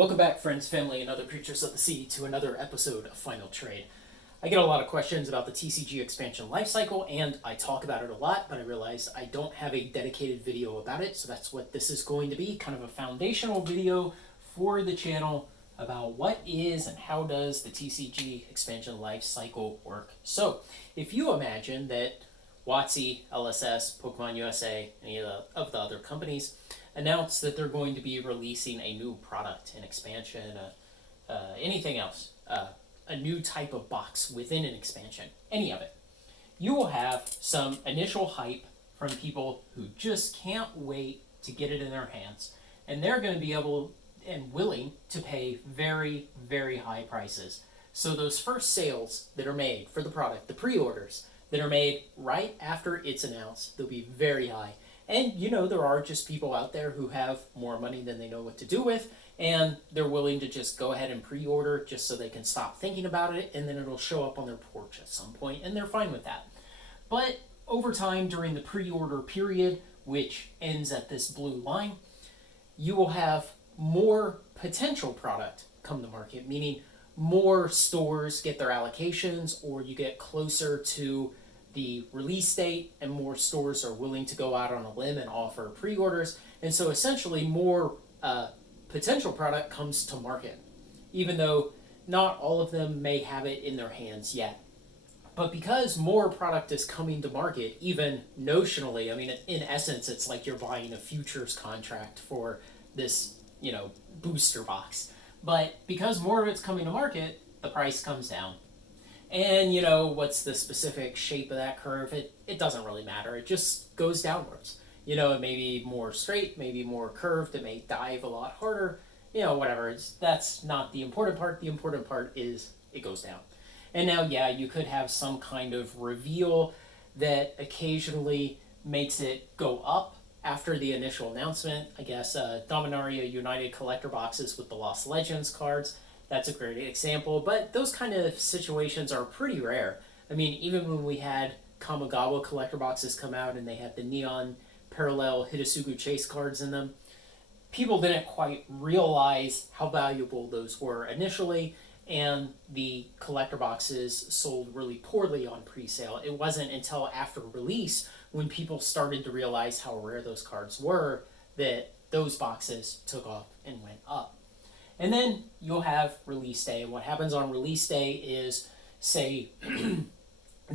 Welcome back, friends, family, and other creatures of the sea, to another episode of Final Trade. I get a lot of questions about the TCG Expansion Lifecycle, and I talk about it a lot, but I realized I don't have a dedicated video about it, so that's what this is going to be, kind of a foundational video for the channel about what is and how does the TCG Expansion Lifecycle work. So, if you imagine that WotC, LSS, Pokemon USA, any of the other companies announced that they're going to be releasing a new product, an expansion, anything else, a new type of box within an expansion, any of it, you will have some initial hype from people who just can't wait to get it in their hands. And they're going to be able and willing to pay very, very high prices. So those first sales that are made for the product, the pre-orders that are made right after it's announced, they'll be very high. And there are just people out there who have more money than they know what to do with, and they're willing to just go ahead and pre-order just so they can stop thinking about it, and then it'll show up on their porch at some point, and they're fine with that. But over time, during the pre-order period, which ends at this blue line, you will have more potential product come to market, meaning more stores get their allocations, or you get closer to the release date and more stores are willing to go out on a limb and offer pre-orders. And so essentially more potential product comes to market, even though not all of them may have it in their hands yet. But because more product is coming to market, even notionally, I mean, in essence, it's like you're buying a futures contract for this, booster box. But because more of it's coming to market, the price comes down. And what's the specific shape of that curve? It doesn't really matter. It just goes downwards. It may be more straight, maybe more curved. It may dive a lot harder. Whatever. That's not the important part. The important part is it goes down. And now, you could have some kind of reveal that occasionally makes it go up after the initial announcement. I guess Dominaria United collector boxes with the Lost Legends cards. That's a great example, but those kind of situations are pretty rare. I mean, even when we had Kamigawa collector boxes come out and they had the neon parallel Hidetsugu Chase cards in them, people didn't quite realize how valuable those were initially, and the collector boxes sold really poorly on pre-sale. It wasn't until after release when people started to realize how rare those cards were that those boxes took off and went up. And then you'll have release day. And what happens on release day is, say,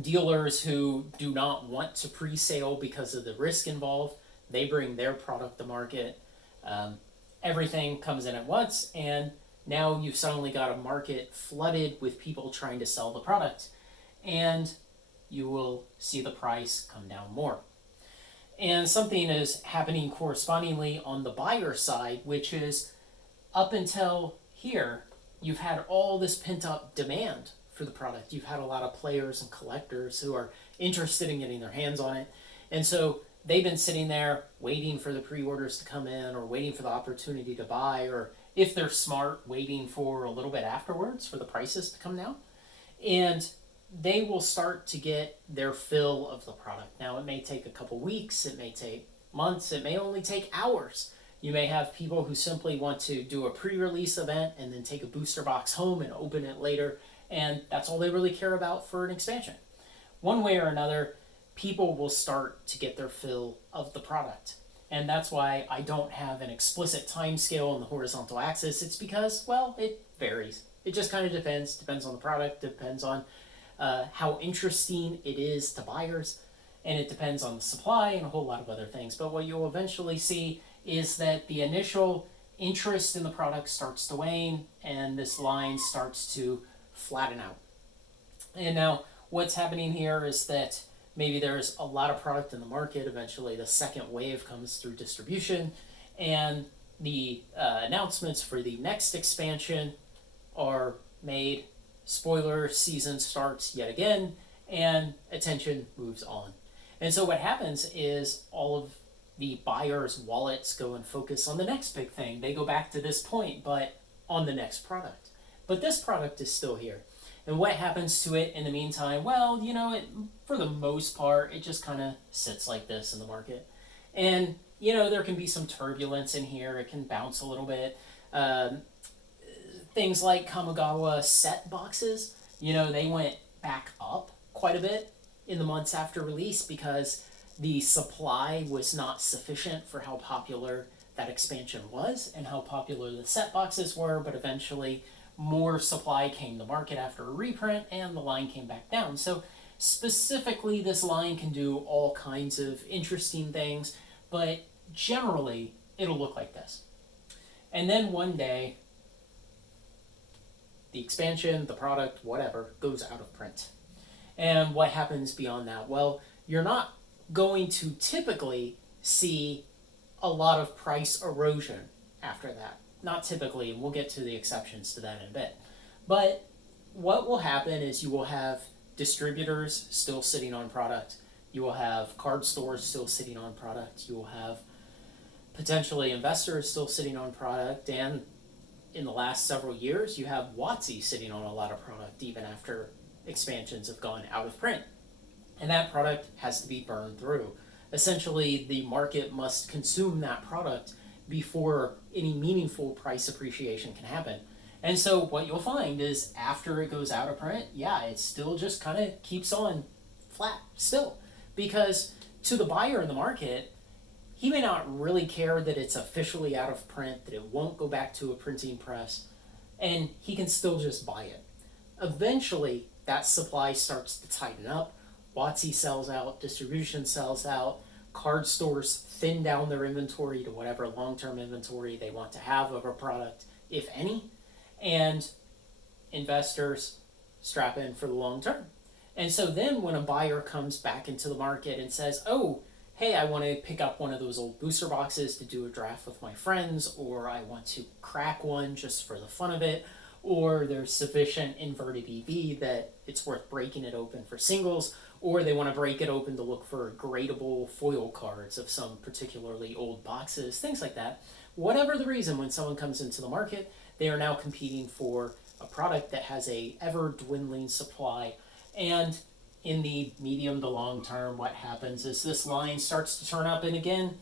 dealers who do not want to pre-sale because of the risk involved, they bring their product to market. Everything comes in at once, and now you've suddenly got a market flooded with people trying to sell the product. And you will see the price come down more. And something is happening correspondingly on the buyer side, which is, up until here, you've had all this pent-up demand for the product. You've had a lot of players and collectors who are interested in getting their hands on it. And so they've been sitting there waiting for the pre-orders to come in, or waiting for the opportunity to buy, or if they're smart, waiting for a little bit afterwards for the prices to come down. And they will start to get their fill of the product. Now, it may take a couple weeks, it may take months, it may only take hours. You may have people who simply want to do a pre-release event and then take a booster box home and open it later, and that's all they really care about for an expansion. One way or another, people will start to get their fill of the product. And that's why I don't have an explicit time scale on the horizontal axis. It's because, it varies. It just kind of depends. Depends on the product, depends on how interesting it is to buyers, and it depends on the supply and a whole lot of other things. But what you'll eventually see is that the initial interest in the product starts to wane, and this line starts to flatten out. And now what's happening here is that maybe there's a lot of product in the market. Eventually the second wave comes through distribution, and the announcements for the next expansion are made. Spoiler season starts yet again, and attention moves on. And so what happens is all of the buyers' wallets go and focus on the next big thing. They go back to this point, but on the next product. But this product is still here. And what happens to it in the meantime? Well, for the most part, it just kind of sits like this in the market. And, there can be some turbulence in here. It can bounce a little bit. things like Kamigawa set boxes, they went back up quite a bit in the months after release because the supply was not sufficient for how popular that expansion was and how popular the set boxes were, but eventually more supply came to market after a reprint and the line came back down. So specifically, this line can do all kinds of interesting things, but generally it'll look like this. And then one day, the expansion, the product, whatever, goes out of print. And what happens beyond that? Well, you're not going to typically see a lot of price erosion after that. Not typically, and we'll get to the exceptions to that in a bit. But what will happen is you will have distributors still sitting on product. You will have card stores still sitting on product. You will have potentially investors still sitting on product. And in the last several years, you have WotC sitting on a lot of product even after expansions have gone out of print. And that product has to be burned through. Essentially, the market must consume that product before any meaningful price appreciation can happen. And so what you'll find is after it goes out of print, it still just kind of keeps on flat still. Because to the buyer in the market, he may not really care that it's officially out of print, that it won't go back to a printing press, and he can still just buy it. Eventually, that supply starts to tighten up. WotC sells out, distribution sells out, card stores thin down their inventory to whatever long-term inventory they want to have of a product, if any, and investors strap in for the long term. And so then when a buyer comes back into the market and says, oh, hey, I want to pick up one of those old booster boxes to do a draft with my friends, or I want to crack one just for the fun of it, or there's sufficient inverted EV that it's worth breaking it open for singles, or they want to break it open to look for gradable foil cards of some particularly old boxes, things like that. Whatever the reason, when someone comes into the market, they are now competing for a product that has a ever-dwindling supply. And in the medium to long term, what happens is this line starts to turn up, and again,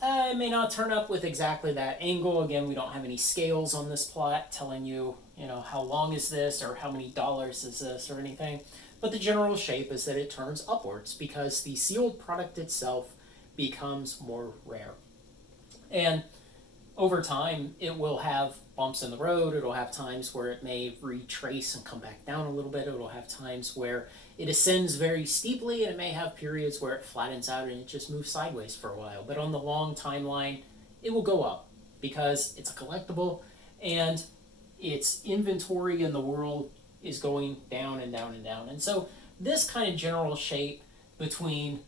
it may not turn up with exactly that angle. Again, we don't have any scales on this plot telling you, how long is this or how many dollars is this or anything. But the general shape is that it turns upwards because the sealed product itself becomes more rare. And over time, it will have bumps in the road. It'll have times where it may retrace and come back down a little bit. It'll have times where it ascends very steeply, and it may have periods where it flattens out and it just moves sideways for a while. But on the long timeline, it will go up because it's a collectible and its inventory in the world is going down and down and down. And so this kind of general shape between,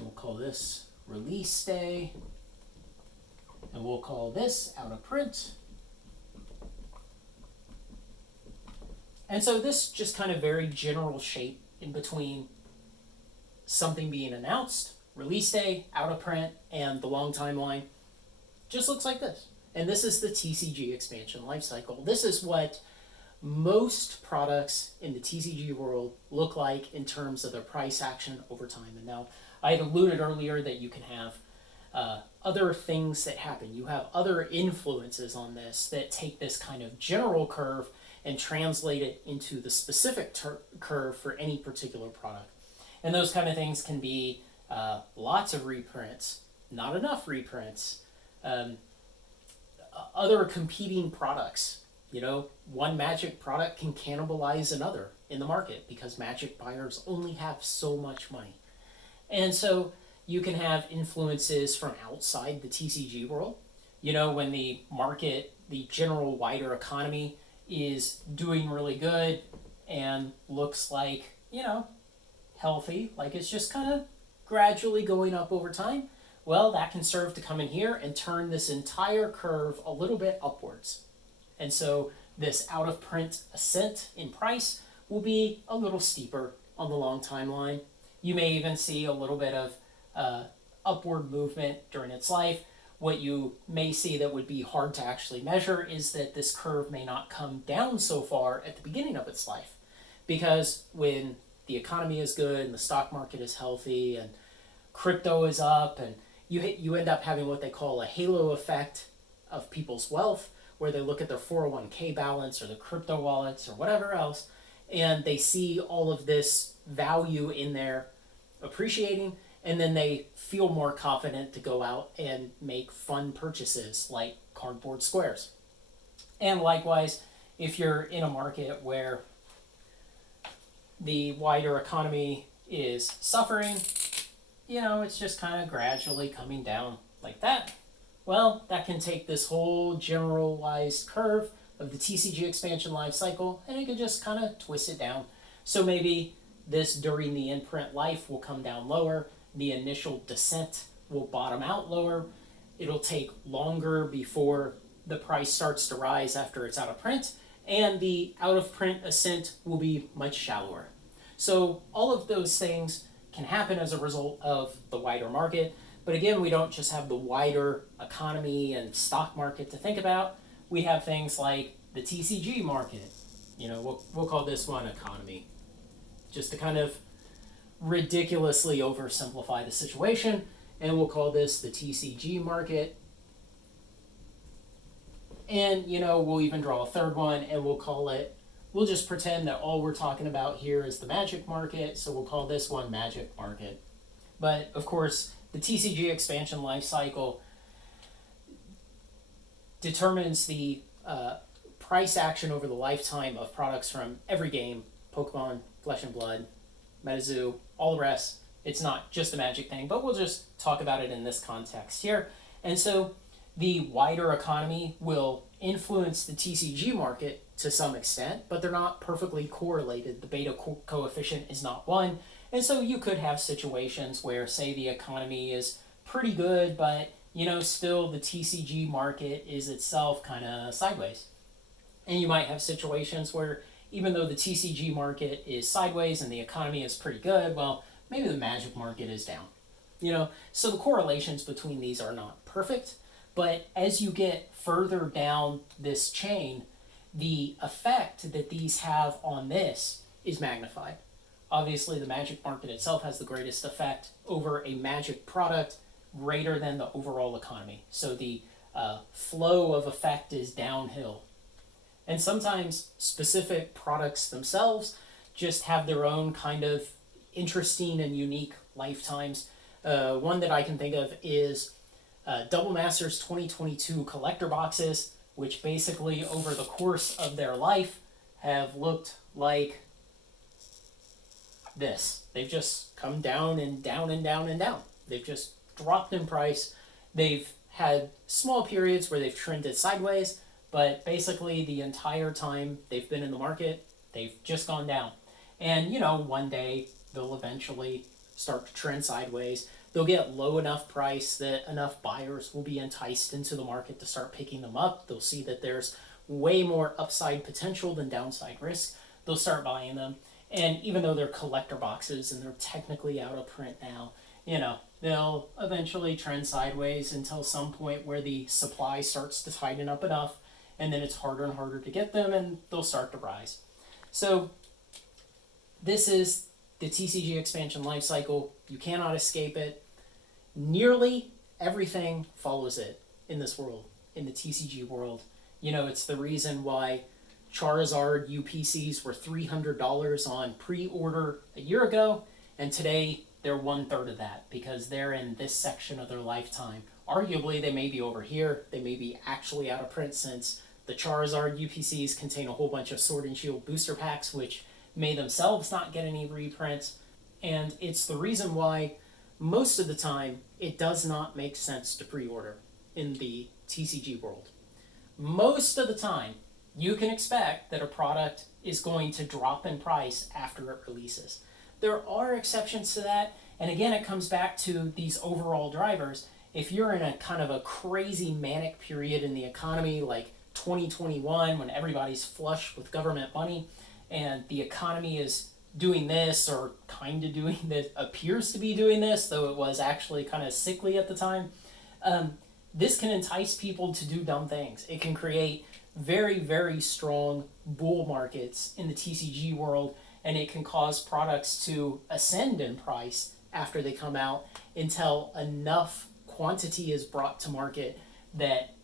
we'll call this release day, and we'll call this out of print. And so this just kind of very general shape in between something being announced, release day, out of print, and the long timeline just looks like this. And this is the TCG Expansion Lifecycle. This is what most products in the TCG world look like in terms of their price action over time. And now, I had alluded earlier that you can have other things that happen. You have other influences on this that take this kind of general curve and translate it into the specific curve for any particular product. And those kind of things can be lots of reprints, not enough reprints, other competing products. One Magic product can cannibalize another in the market because Magic buyers only have so much money. And so you can have influences from outside the TCG world. When the market, the general wider economy is doing really good and looks like, healthy, like it's just kind of gradually going up over time, well, that can serve to come in here and turn this entire curve a little bit upwards. And so this out of print ascent in price will be a little steeper on the long timeline. You may even see a little bit of upward movement during its life. What you may see that would be hard to actually measure is that this curve may not come down so far at the beginning of its life. Because when the economy is good and the stock market is healthy and crypto is up, and you end up having what they call a halo effect of people's wealth, where they look at their 401k balance or their crypto wallets or whatever else, and they see all of this value in there appreciating, and then they feel more confident to go out and make fun purchases like cardboard squares. And likewise, if you're in a market where the wider economy is suffering, it's just kind of gradually coming down like that. Well, that can take this whole generalized curve of the TCG expansion life cycle, and it can just kind of twist it down. So maybe this during the imprint life will come down lower, the initial descent will bottom out lower, it'll take longer before the price starts to rise after it's out of print, and the out of print ascent will be much shallower. So all of those things can happen as a result of the wider market. But again, we don't just have the wider economy and stock market to think about. We have things like the TCG market. We'll call this one economy, just to kind of ridiculously oversimplify the situation. And we'll call this the TCG market. And, we'll even draw a third one, and we'll just pretend that all we're talking about here is the magic market. So we'll call this one magic market. But of course, the TCG expansion life cycle determines the price action over the lifetime of products from every game: Pokemon, Flesh and Blood, MetaZoo, all the rest. It's not just a magic thing, but we'll just talk about it in this context here. And so the wider economy will influence the TCG market to some extent, but they're not perfectly correlated. The beta coefficient is not 1. And so you could have situations where, say, the economy is pretty good, but, still the TCG market is itself kind of sideways. And you might have situations where, even though the TCG market is sideways and the economy is pretty good, well, maybe the magic market is down. So the correlations between these are not perfect, but as you get further down this chain, the effect that these have on this is magnified. Obviously, the magic market itself has the greatest effect over a magic product greater than the overall economy. So the flow of effect is downhill. And sometimes specific products themselves just have their own kind of interesting and unique lifetimes. One that I can think of is Double Masters 2022 collector boxes, which basically over the course of their life have looked like this. They've just come down and down and down and down. They've just dropped in price. They've had small periods where they've trended sideways, but basically the entire time they've been in the market, they've just gone down. And, one day they'll eventually start to trend sideways. They'll get low enough price that enough buyers will be enticed into the market to start picking them up. They'll see that there's way more upside potential than downside risk. They'll start buying them. And even though they're collector boxes and they're technically out of print now, they'll eventually trend sideways until some point where the supply starts to tighten up enough, and then it's harder and harder to get them, and they'll start to rise. So this is the TCG expansion life cycle. You cannot escape it. Nearly everything follows it in this world, in the TCG world. It's the reason why Charizard UPCs were $300 on pre-order a year ago, and today they're 1/3 of that because they're in this section of their lifetime. Arguably, they may be over here. They may be actually out of print since the Charizard UPCs contain a whole bunch of Sword and Shield booster packs, which may themselves not get any reprints. And it's the reason why most of the time it does not make sense to pre-order in the TCG world. Most of the time, you can expect that a product is going to drop in price after it releases. There are exceptions to that, and again, it comes back to these overall drivers. If you're in a kind of a crazy manic period in the economy, like 2021, when everybody's flush with government money, and the economy is doing this, or kind of doing this, appears to be doing this, though it was actually kind of sickly at the time, this can entice people to do dumb things. It can create very, very strong bull markets in the TCG world, and it can cause products to ascend in price after they come out until enough quantity is brought to market that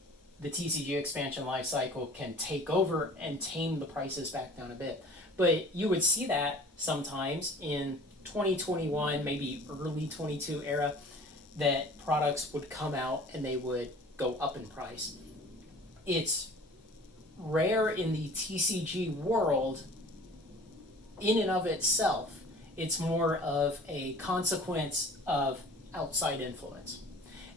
the TCG expansion lifecycle can take over and tame the prices back down a bit. But you would see that sometimes in 2021, maybe early 22 era, that products would come out and they would go up in price. It's rare in the TCG world in and of itself. It's more of a consequence of outside influence.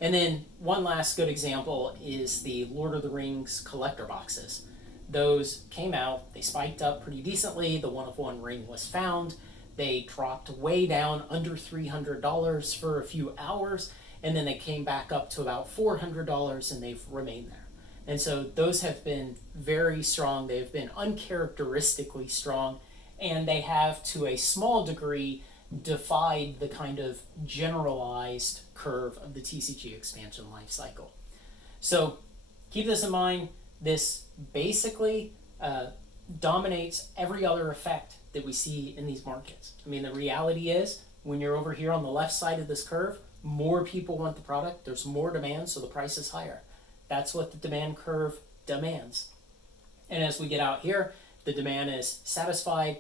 And then one last good example is the Lord of the Rings collector boxes. Those came out, they spiked up pretty decently, the one of one ring was found, they dropped way down under $300 for a few hours, and then they came back up to about $400 and they've remained there. And so those have been very strong, they've been uncharacteristically strong, and they have to a small degree defied the kind of generalized curve of the TCG expansion lifecycle. So keep this in mind. This basically dominates every other effect that we see in these markets. I mean, the reality is when you're over here on the left side of this curve, more people want the product, there's more demand, so the price is higher. That's what the demand curve demands. And as we get out here, the demand is satisfied,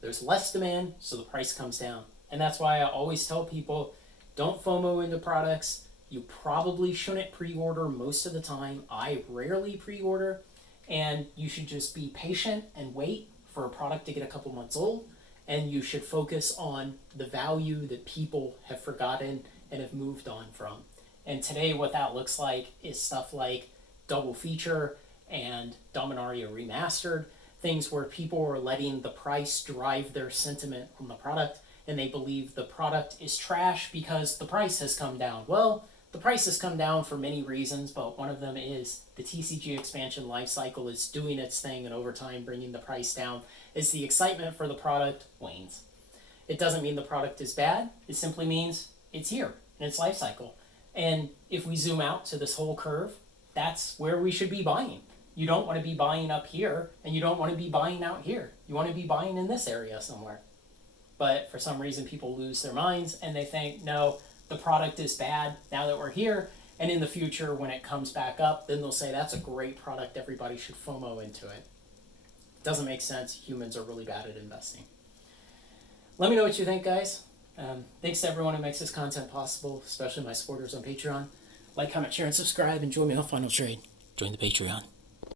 there's less demand, so the price comes down. And that's why I always tell people, don't FOMO into products. You probably shouldn't pre-order most of the time. I rarely pre-order, and you should just be patient and wait for a product to get a couple months old, and you should focus on the value that people have forgotten and have moved on from. And today what that looks like is stuff like Double Feature and Dominaria Remastered, things where people are letting the price drive their sentiment on the product, and they believe the product is trash because the price has come down. Well, the price has come down for many reasons, but one of them is the TCG expansion lifecycle is doing its thing and over time bringing the price down as the excitement for the product wanes. It doesn't mean the product is bad. It simply means it's here in its life cycle. And if we zoom out to this whole curve, that's where we should be buying. You don't want to be buying up here, and you don't want to be buying out here. You want to be buying in this area somewhere. But for some reason, people lose their minds, and they think, no, the product is bad now that we're here, and in the future, when it comes back up, then they'll say, that's a great product, everybody should FOMO into it. Doesn't make sense. Humans are really bad at investing. Let me know what you think, guys. Thanks to everyone who makes this content possible, especially my supporters on Patreon. Like, comment, share, and subscribe, and join me on Final Trade. Join the Patreon.